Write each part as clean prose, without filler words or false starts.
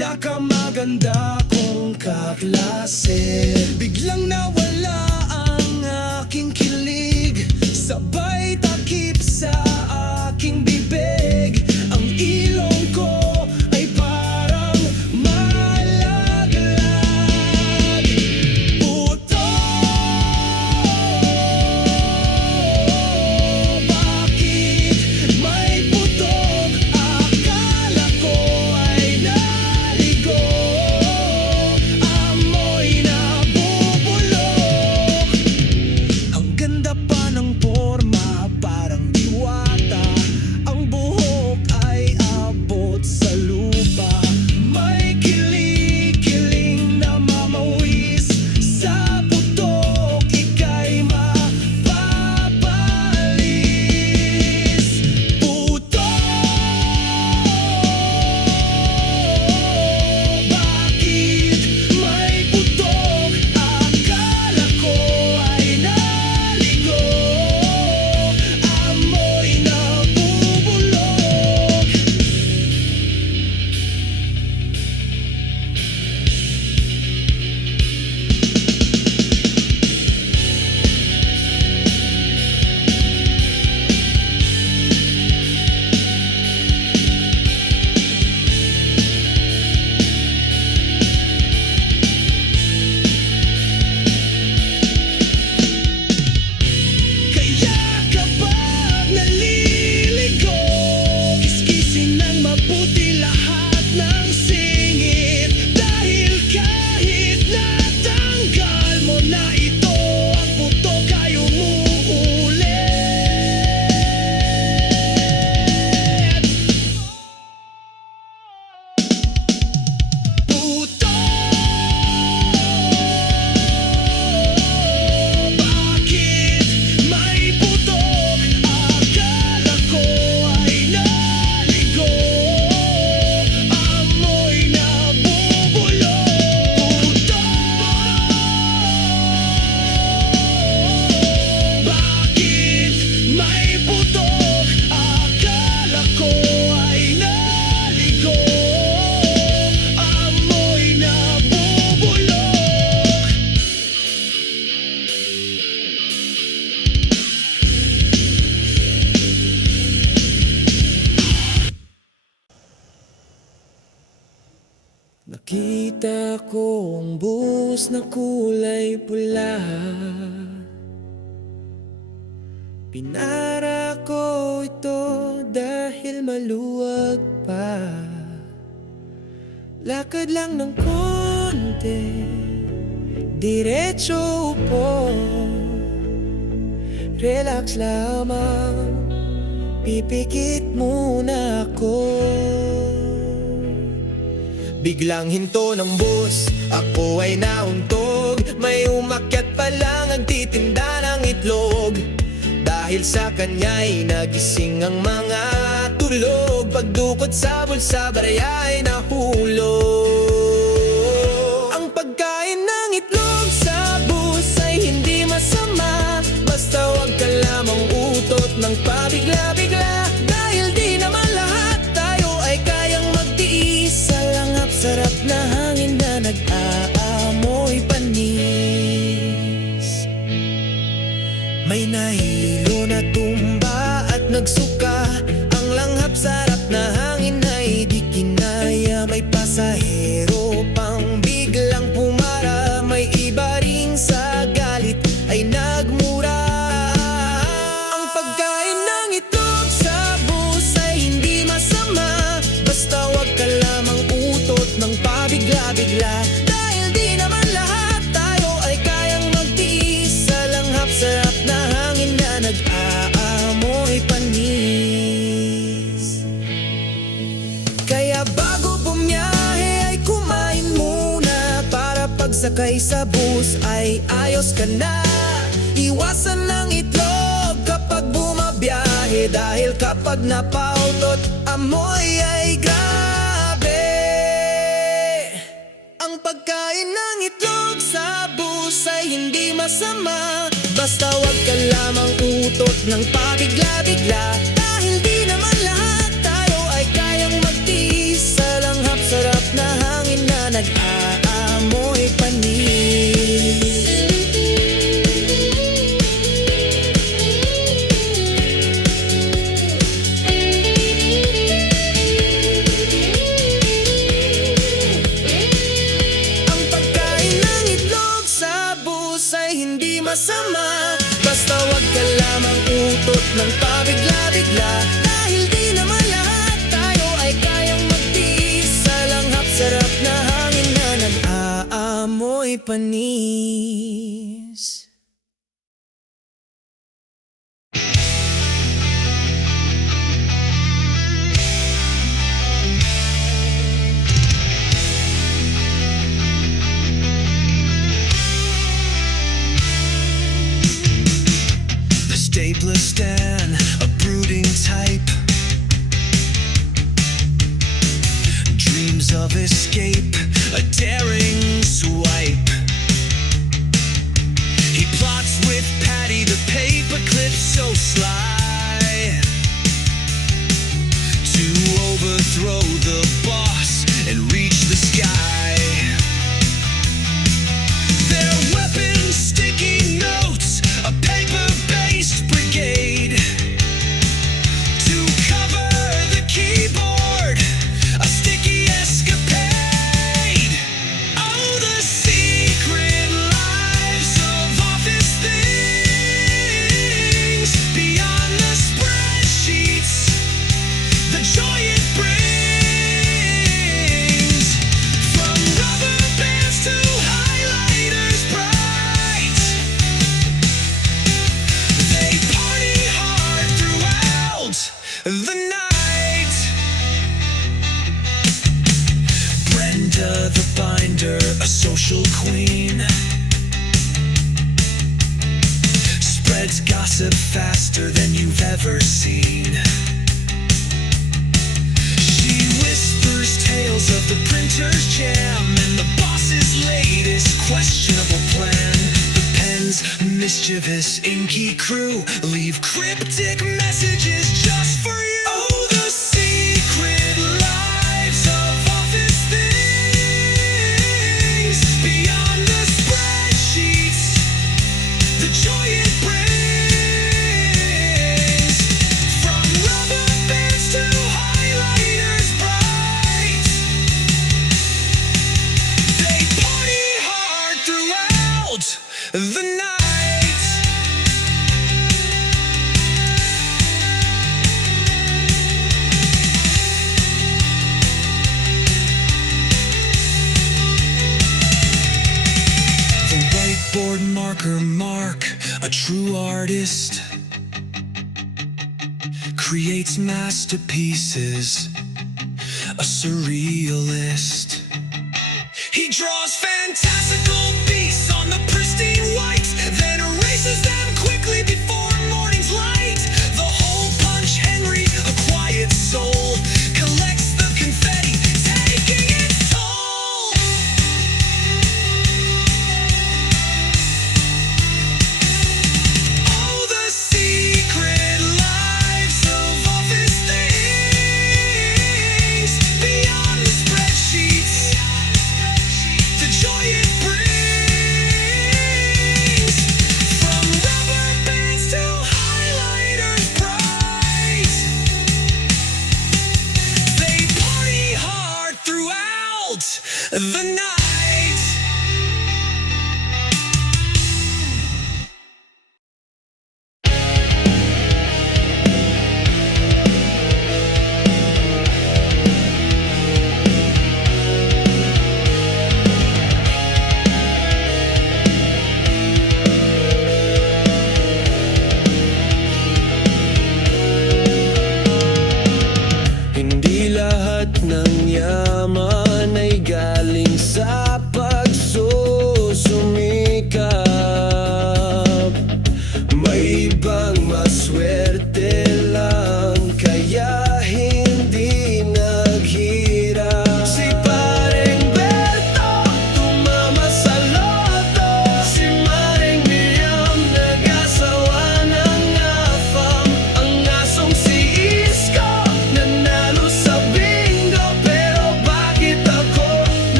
pinakamaganda kong kaklase. Biglang nawala ang aking kilig, sabay takip sa aking bibig. Ang ilong ko ay parang malaglag. Puto, bakit may putok? Akala ko ay naligo. Amoy nabubulok. Ang ganda pa ng forma, parang diwata. Ang buhok ay abot sa lupa. May kilig-kiling na mamawis sa putok. Ika'y mapapalis. Putok, bakit may putok? Akala ko ay naligo. Amoy nabubulok. Kaya kapag naliligo, kiskisin ng mabuti lahat ng singit. Dahil kahit natanggal mo na ito, ang putok ay umuulit. Bakit may putok? Akala ko ay naligo. Amoy nabubulok. Bakit may putok? Akala ko ay naligo. Amoy nabubulok. Nakita ko ang buhos na kulay pula. Pinara ko ito dahil maluwag pa. Lakad lang ng konti, diretso upo. Relax lamang, pipikit muna ako. Biglang hinto ng bus, ako ay nauntog. May umakyat pa lang ang titinda ng itlog. Dahil sa kanya'y nagising ang mga tulog. Pagdukot sa bulsa, barya ay nahulog. Ang pagkain ng itlog sa bus ay hindi masama, basta wag ka lamang utot ng pabigla-bigla. Dahil di naman lahat tayo ay kayang magtiis sa sarap na hangin na nag-aamoy panis. May nahilo na tumba at nagsuka. Ang langhap sarap na hangin ay di kinaya. May pasahero pang biglang pumara. May iba ring sa galit ay nagmura. Ang pagkain ng itlog sa bus ay hindi masama, basta wag ka lamang ng pabigla-bigla. Dahil di naman lahat tayo ay kayang magtiis sa langhap-sarap na hangin na nag-aamoy panis. Kaya bago bumiyahe ay kumain muna, para pagsakay sa bus ay ayos ka na. Iwasan ng itlog kapag bumabiyahe, dahil kapag napautot, amoy ay grabe. Ang pagkain ng itlog sa bus ay hindi masama, basta wag ka lamang utot ng pabigla-bigla. Dahil di naman lahat tayo ay kayang magtiis sa langhap-sarap na hangin. ng pabigla-bigla. Dahil di naman lahat tayo ay kayang magtiis sa langhap-sarap na hangin na nag-aamoy panis. The stapler Stan, a brooding type, dreams of escape, a daring swipe. He plots with Patty the paperclip so sly to overthrow the boss and reach the sky. Their weapons, sticky notes, a paper-based brigade to cover the keyboard, a sticky escapade. Oh, the secret lives of office things beyond the spreadsheets, the joy it brings. From rubber bands to highlighters bright, they party hard throughout the night. Brenda the binder, a social queen, spreads gossip faster than you've ever seen. She whispers tales of the printer's jam and the boss's latest questionable plan. The pen's mischievous, inky crew leave cryptic messages just for you. Oh, the secret lives of office things beyond the spreadsheets, the joy it brings. From rubber bands to highlighters bright, they party hard throughout the night. The whiteboard marker Mark, a true artist, creates masterpieces, a surrealist. He draws fantastical beasts on the pristine white, then erases them quickly before morning's light. The hole punch Henry, a quiet soul, collects the confetti, taking its toll. Oh, the secret lives of office things beyond the spreadsheets, the joy it brings. From rubber bands to highlighters bright, they party hard throughout the night. Hindi lahat ng yaman ay galing sa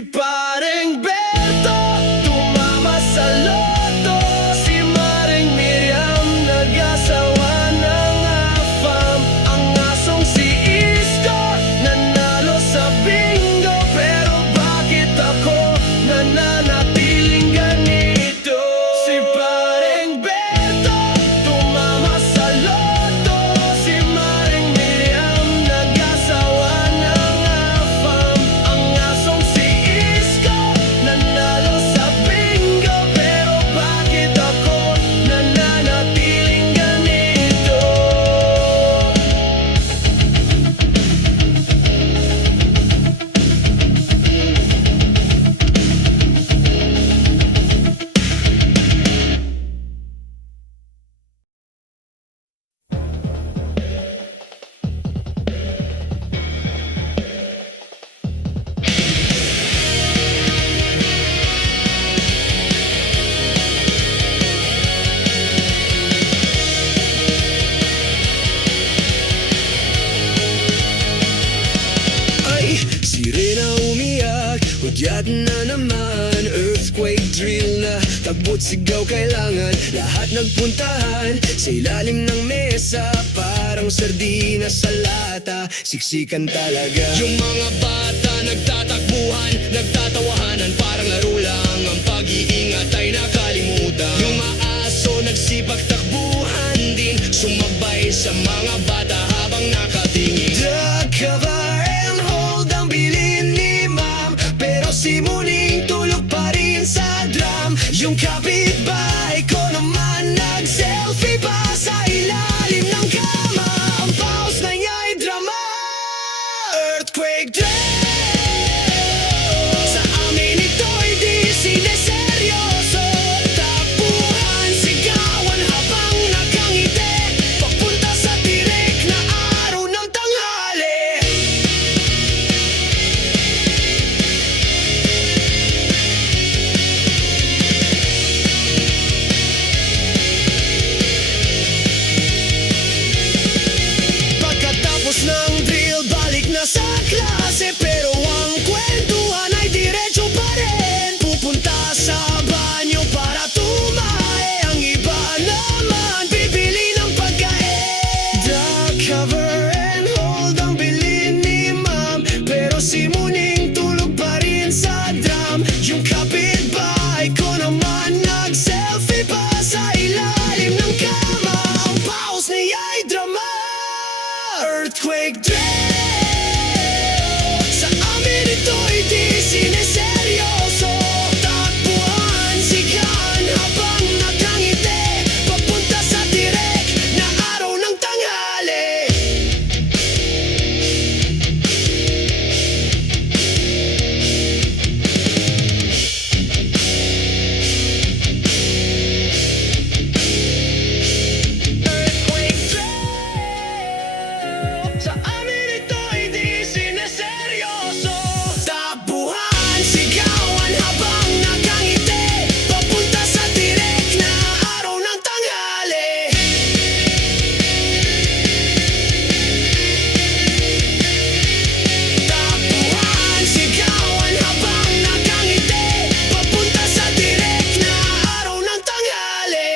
Si Paring Berto, tumama sa loto. Si Maring Miriam, nag-asawa ng afam. Ang asong si Isko, nanalo sa bingo. Pero bakit ako nananatiling ganito? Si Paring Berto, tumama sa loto. Si Maring Miriam, nag-asawa ng afam. Ang asong si Isko, nanalo sa bingo. Pero bakit ako nananatiling ganito? Ay, sirena umiyak, hudyat na naman. Earthquake drill na, tagbot sigaw kailangan. Lahat nagpuntahan sa ilalim ng mesa. Parang sardina sa lata, siksikan talaga. Yung mga bata nagtatakbuhan, nagtatawahanan. Parang laro lang, ang pag-iingat ay nakalimutan. Yung maaso nagsipagtakbuhan din, sumabay sa mga bata habang nakatingin. The cover and hold ang bilin ni ma'am, pero si Muning tulog pa rin sa drum. Yung kapitbahay ko naman nag-selfie pa sa ilalim ng kama. Ang pause na niya'y drama. Earthquake drill. Sa amin ito'y di sineseryoso. Takbuhan, sigawan habang nakangiti, papunta sa tirik na araw ng tanghali. Pagkatapos ng drill, balik na sa klase. Pero ang kwentuhan ay diretso pa rin. Pupunta sa banyo para tumae. Ang iba naman bibili ng pagkain. The cover and hold ang bilin ni ma'am, pero si Muning tulog pa rin sa drum. Yung kapitbahay ko naman nag-selfie pa sa ilalim ng kama. Ang pause niya'y drama. Earthquake drill. Sa amin ito'y di sineseryoso. Takbuhan, sigahan habang nakangiti, papunta sa direk na araw ng tanghali. Earthquake drill. Sa amin ito'y di sineseryoso. Takbuhan, sigawan habang nakangiti, papunta sa direk na araw ng tanghali. Takbuhan, sigawan habang nakangiti, papunta sa direk na araw ng tanghali.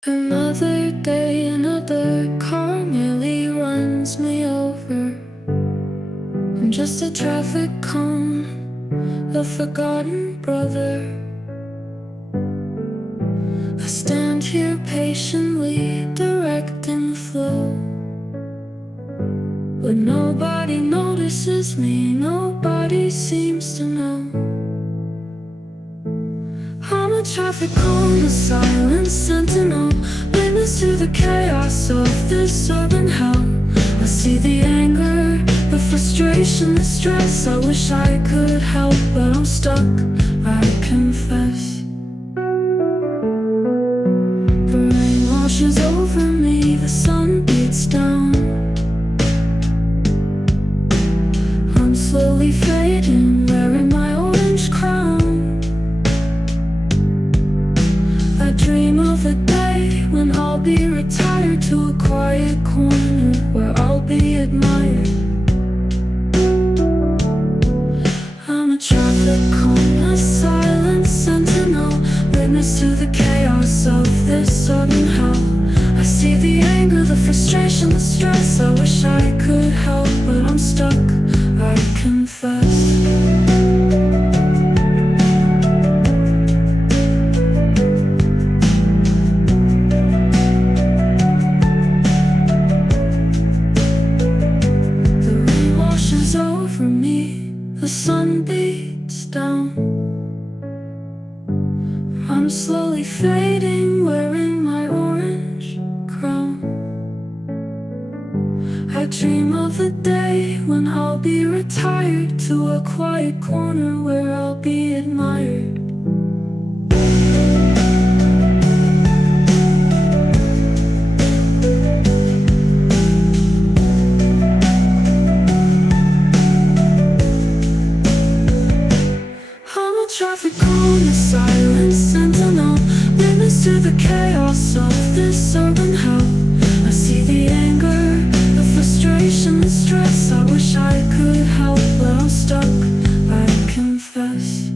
Another day, another car nearly runs me over. I'm just a traffic cone, a forgotten brother. I stand here patiently directing the flow, but nobody notices me, nobody seems to know. I'm a traffic cone, a silent sentinel, witness to the chaos of this urban hell. I see the anger, the frustration, the stress. I wish I could help, but I'm stuck, I confess. The rain washes over me, the sun beats down. I'm slowly fading, wearing my orange crown. I dream of a day when I'll be retired to a quiet corner where I'll be admired I dream of the day when I'll be retired to a quiet corner where I'll be admired. I'm a traffic cone, a silent sentinel, witness to the chaos of this urban hell. I see the anger, the frustration, the stress. I wish I could help, but I'm stuck, I confess.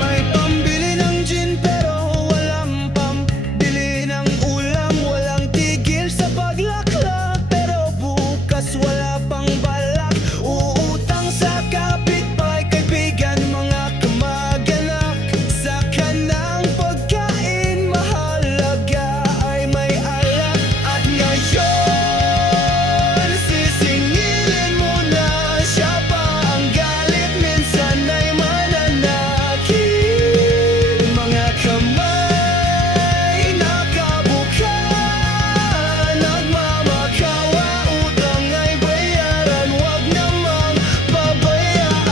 May pambili ng gin pero walang pambili ng ulam. Walang tigil sa paglakla pero bukas wala pang balak. Uutang sa kapitbahay, kaibigan, mga kamag-anak. Sa kanang pagkain mahalaga ay may alak. At ngayon sisingilin mo na siya pa ang galit. Minsan ay mananakit. Mga kamay nakabuka, nagmamakawa. Utang ay bayaran, wag namang pabayaan.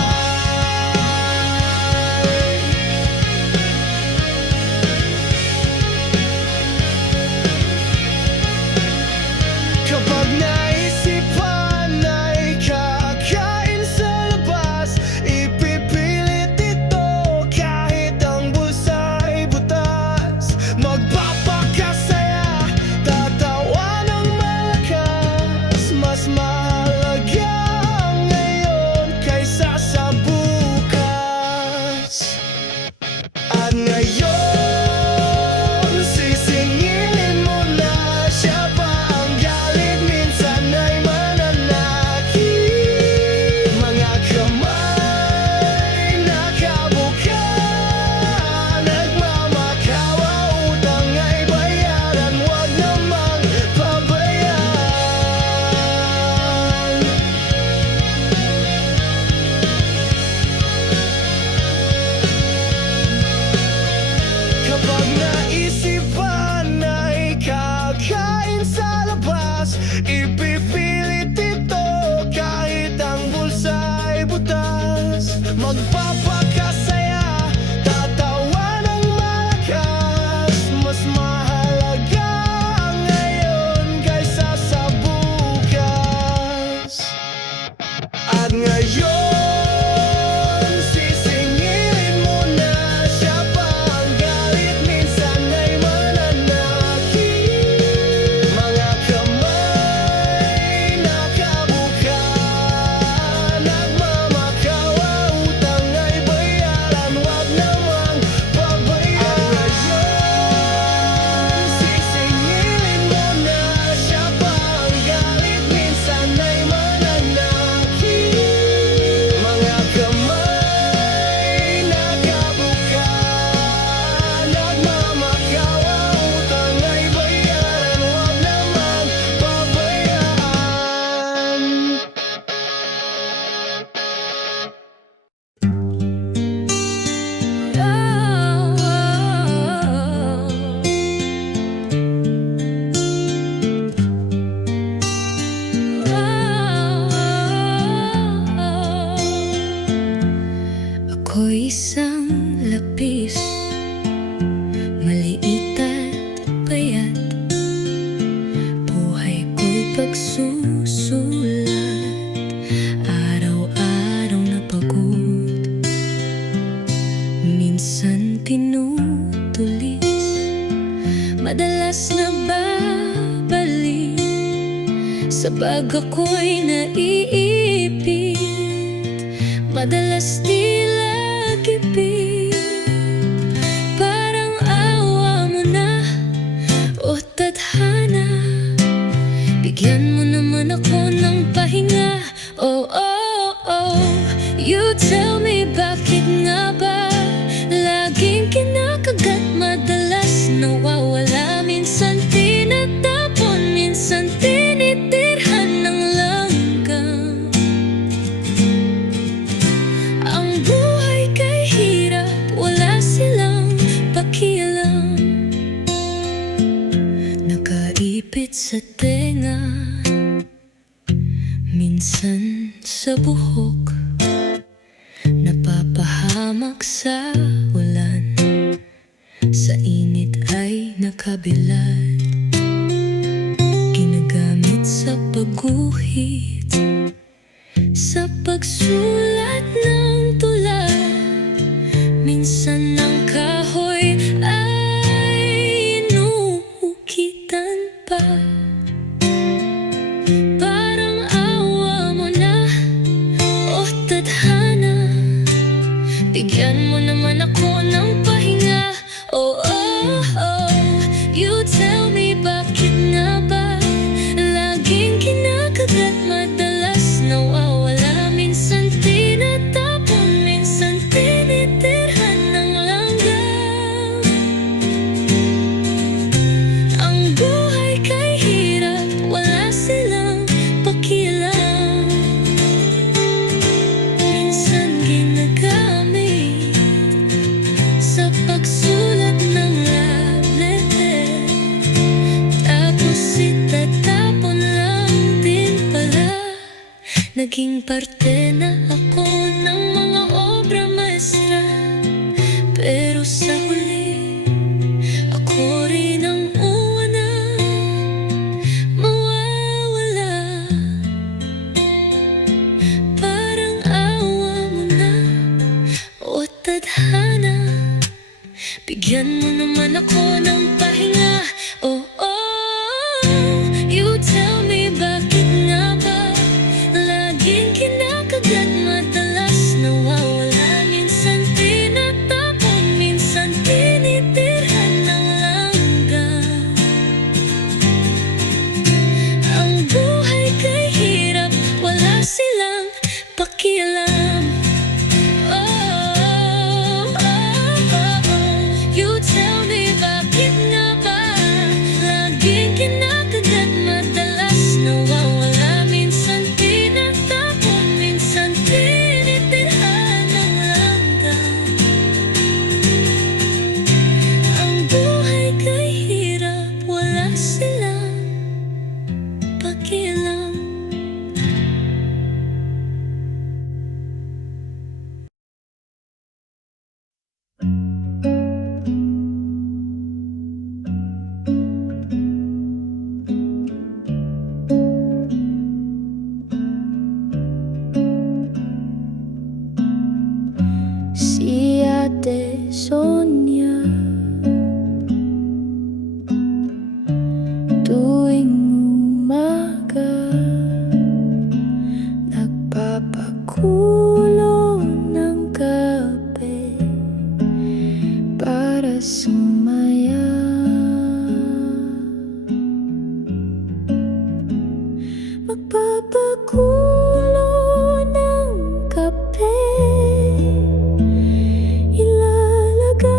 Kapag naisipan ay kakain sa labas, ipipilit ito kahit ang bulsa ay butas. Magpapakasaya, tatawa ng malakas. Mas mahalaga ang ngayon kaysa sa bukas. At ngayon sisingilin mo na siya pa ang galit. Minsan ay mananakit. Mga kamay nakabuka, nagmamakawa. Utang ay bayaran, wag namang pabayaan. Kapag naisipan ay kakain sa labas, ipipilit ito kahit ang bulsa ay butas. Magpapakasaya, tatawa ng malakas. Mas mahalaga ang ngayon kaysa sa bukas. At ngayon sisingilin mo na siya pa ang galit. Minsan ay mananakit. Mga kamay nakabuka, nagmamakawa. Utang ay bayaran, wag namang pabayaan. At ngayon sisingilin mo na siya pa ang galit. Minsan ay mananakit. Mga kamay nakabuka, nagmamakawa. Utang ay bayaran, wag namang pabayaan. Ako'y isang lapis, maliit at payat. Buhay ko'y pagsusulat, araw-araw na pagod. Minsan tinutulis, madalas na babalik. Sa bag ako'y naiipit, madalas tila kipit. Parang awa mo na, o tadhana. Bigyan mo naman ako ng pahinga. Oh, oh, oh. You tell me, bakit nga ba laging kinakagat, madalas nawawala, minsan tinatapon, minsan tinitirhan ng langgam. Ang buhay kay hirap, wala silang pakialam. Nakaipit sa tenga, minsan sa buhok, napapahamak sa ulan, sa init ay nakabilad, ginagamit sa pagguhit, sa pagsulat ng tula. Minsan ang kahoy ay inuukitan pa. Parang awa mo na, o tadhana, bigyan mo naman ako ng pahinga. Oh, oh, oh. You tell me, bakit nga ba laging kinakagat, madalas nawawala, minsan tinatapon, minsan tinitirhan ng langgam. Ang buhay kay hirap, wala silang pakialam. Minsan ginagamit sa pagsulat ng love letter, tapos itatapon lang din pala. Naging parte na ako ng mga obra maestra, pero sa huli ako rin ang unang mawawala. Parang awa mo na, o tadhana, bigyan mo naman ako ng pahinga. Oh, oh, you tell me, bakit nga ba laging kinakagat, madalas nawawala, minsan tinatapon, minsan tinitirhan ng langgam. Ang buhay kay hirap, wala silang pakialam. Oh, oh, oh, oh. You tell me, bakit nga ba laging kinakagat, madalas nawawala, minsan tinatapon, minsan tinitirhan ng langgam. Ang buhay kay hirap, wala silang pakialam. Si Ate Sonia, tuwing umaga nagpapakulo ng kape para sumaya. Magpapakulo ng kape, ilalagay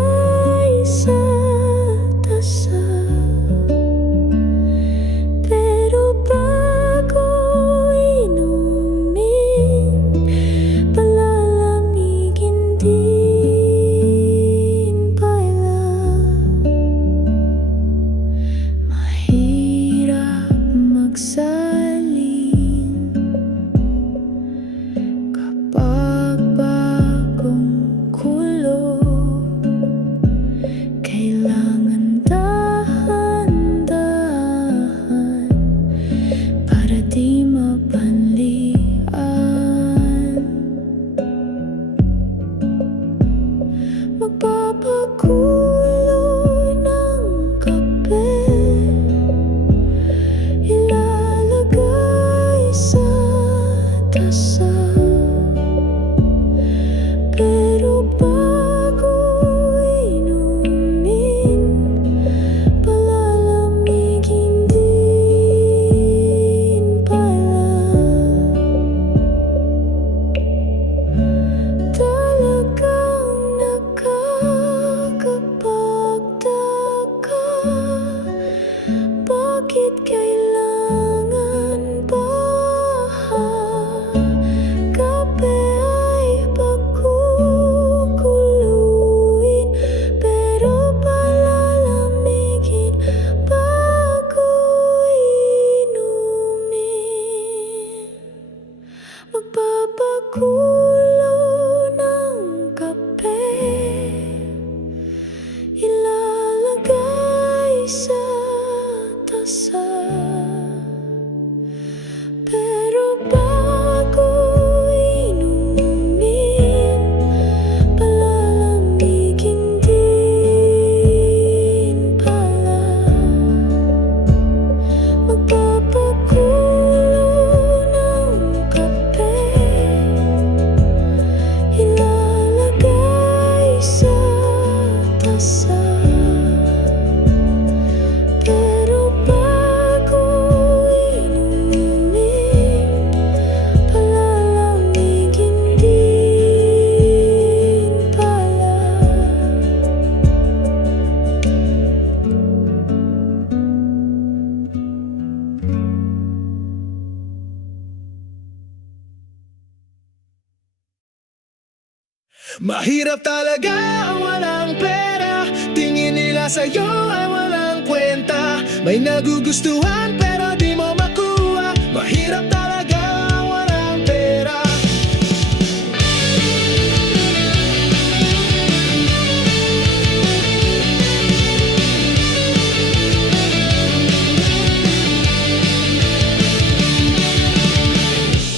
Mahirap talaga ang walang pera. Tingin nila sa'yo ay walang kwenta. May nagugustuhan pero di mo makuha. Mahirap talaga ang walang pera.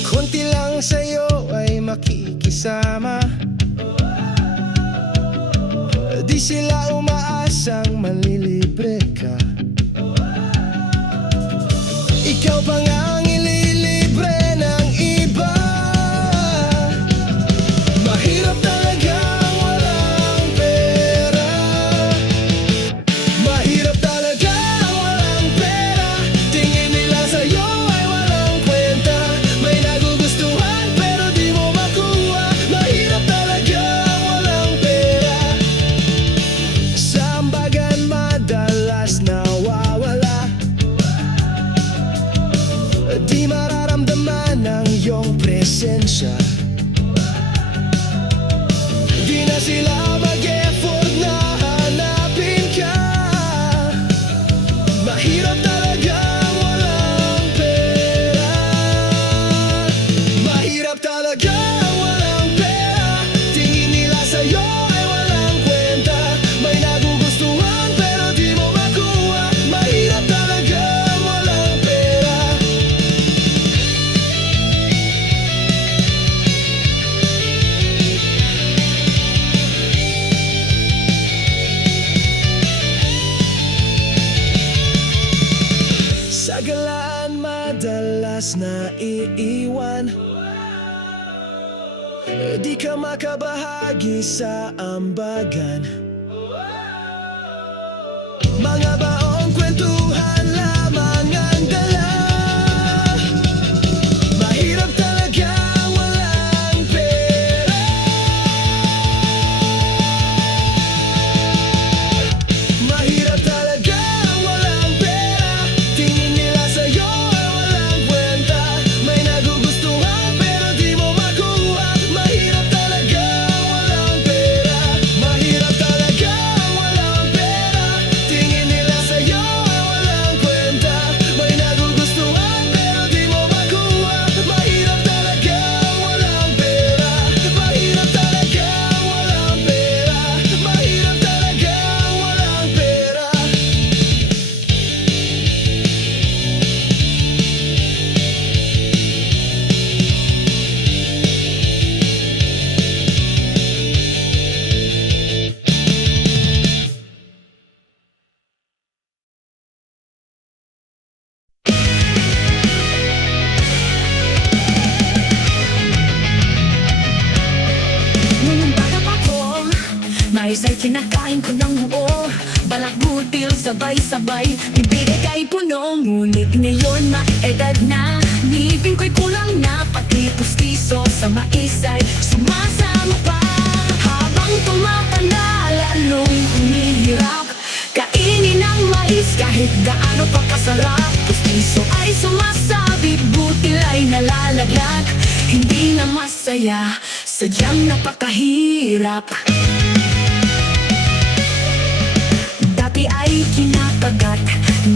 Konti lang sa'yo ay makikisama. Di sila umaasang malilibre ka. Ikaw pa nga ang ililibre ng iba. Mahirap talaga ang walang pera. Mahirap talaga ang walang pera. Tingin nila sa'yo ay walang kwenta. May nagugustuhan pero di mo makuha. Mahirap talaga ang walang pera. Sa ambagan madalas nawawala. Di mararamdaman ang iyong presensya. Di na sila mag-effort na hanapin ka. Mahirap talaga ang walang pera. Mahirap talaga ang walang pera. Tingin nila sa'yo ay walang kwenta. May nagugustuhan pero di mo makuha. Mahirap talaga ang walang pera. Sa galaan madalas na iiwan. Di ka makabahagi sa ambagan. Mga baong kwentuhan lamang ang dala. Mahirap talaga ang walang pera. Mahirap talaga ang walang pera. Tingin nila sa'yo ay walang kwenta. May nagugustuhan pero di mo makuha. Mahirap talaga ang walang pera. Mahirap talaga ang walang pera. Tingin nila sa'yo ay walang kwenta. May nagugustuhan pero di mo makuha. Mahirap talaga ang walang pera. Mahirap talaga ang walang pera. Mahirap talaga ang walang pera. Nung bata pa ko, mais ay kinakain ko ng buo. Balak butil, sabay-sabay, bibigay kay puno. Ngunit ngayon maedad na, ngipin ko'y kulang na. Pati pustiso sa mais ay sumasama pa. Habang tumatanda, lalong humihirap kainin ang mais kahit gaano pa kasarap. Pustiso ay sumasabit, butil ay nalalaglag. Hindi na masaya, sadyang napakahirap. Dati ay kinakagat,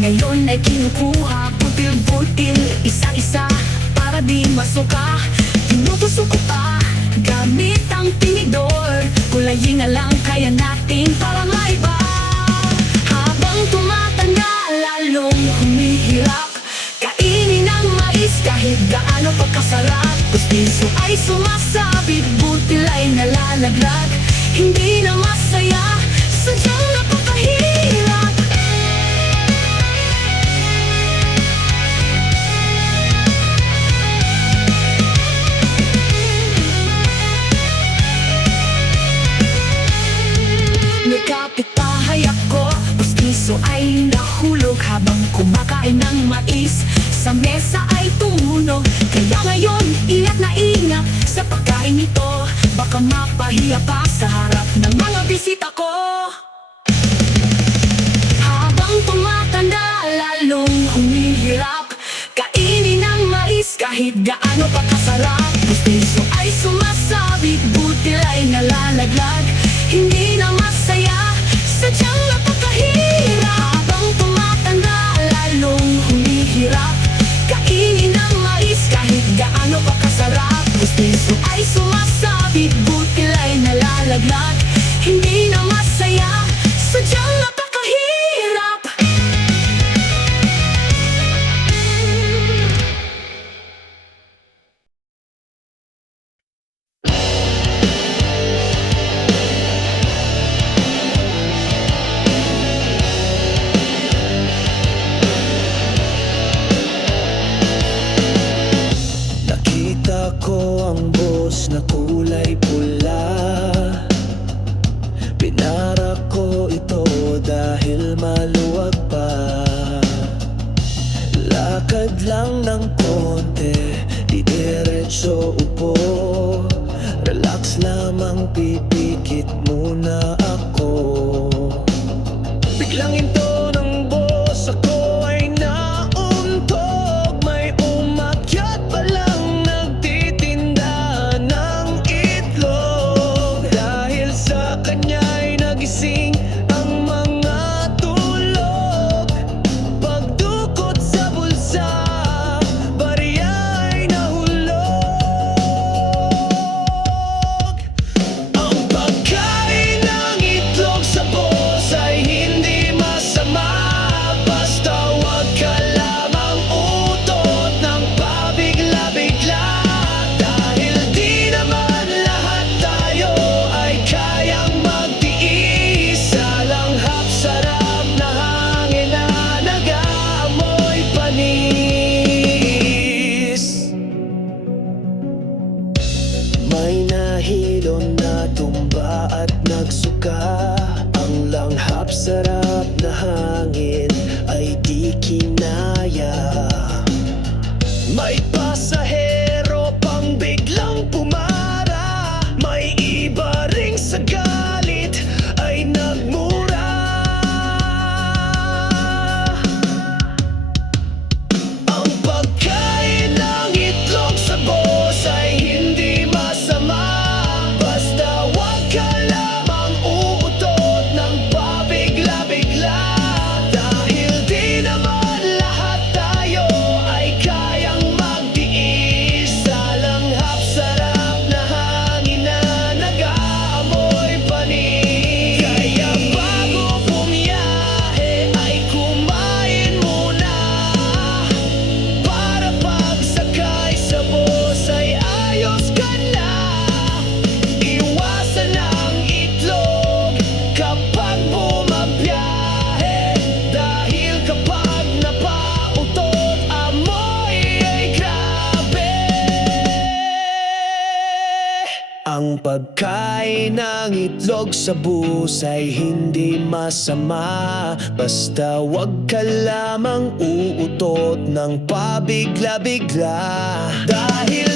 ngayon ay kinukuha. Butil-butil, isa-isa, para di masuka. Tinutusok ko pa, gamit ang tinidor. Kulayin na lang kaya natin para maiba. Habang tumatanda, lalong humihirap kainin ang mais kahit gaano pa kasarap. Pustiso ay sumasabit, butil ay nalalaglag. Hindi na masaya, sadyang napakahirap. May kapitbahay ako, pustiso ay nahulog habang kumakain ng mais. Sa mesa ay tumunog, kaya ngayon ingat na ingat sa pagkain nito. Baka mapahiya pa sa harap ng mga bisita ko. Habang tumatanda, lalong humihirap kainin ang mais kahit kahit gaano pa kasarap. Gusto ay sumasabit, butil ay nalalaglag. Hindi na masaya, sadyang napakahirap. Habang tumatanda, lalong humihirap. Kainin ang mais kahit gaano pa kasarap. Gusto ay sumasabit, butil ay nalalaglag. Hindi na masaya, sadyang napakahirap. Nakita ko ang boss na kulay pula. Pinara ko ito dahil maluwag pa. Lakad lang ng konti, di diretso upo. Relax lamang, pipikit muna ako. Biglang into ng boss, ako ay nauntog. May umakyat palang nagtitinda ng itlog. Dahil sa kanya'y nagising ang mga tulog. Pagdukot sa bulsa, barya ay nahulog. Ang pagkain ng itlog sa boss ay hindi masama. Basta wag ka lamang utot ng pabigla-bigla. Dahil di naman lahat tayo ay kayang magtiis. Sa langhap sarap na hangin na nag-aamoy panis. May nahilo na tumba at nagsuka. Ang langhap sarap na hangin ay di kinaya. May pasahero pang biglang pumara. May iba ring sa galit ay nagmura. Ang pagkain ng itlog sa boss ay hindi masama. Basta wag ka lamang uutot ng pabigla-bigla. Dahil di naman lahat tayo ay kayang magtiis. Sa langhap sarap na hangin na nag-aamoy panis. Kaya bago bumiyahe ay kumain muna. Para pagsakay sa bus ay ayos ka na. Iwasan ang itlog kapag bumabiyahe. Dahil kapag napautot, amoy ay grabe. Ang pagkain ng itlog sa bus ay hindi masama. Basta wag ka lamang uutot ng pabigla-bigla. Dahil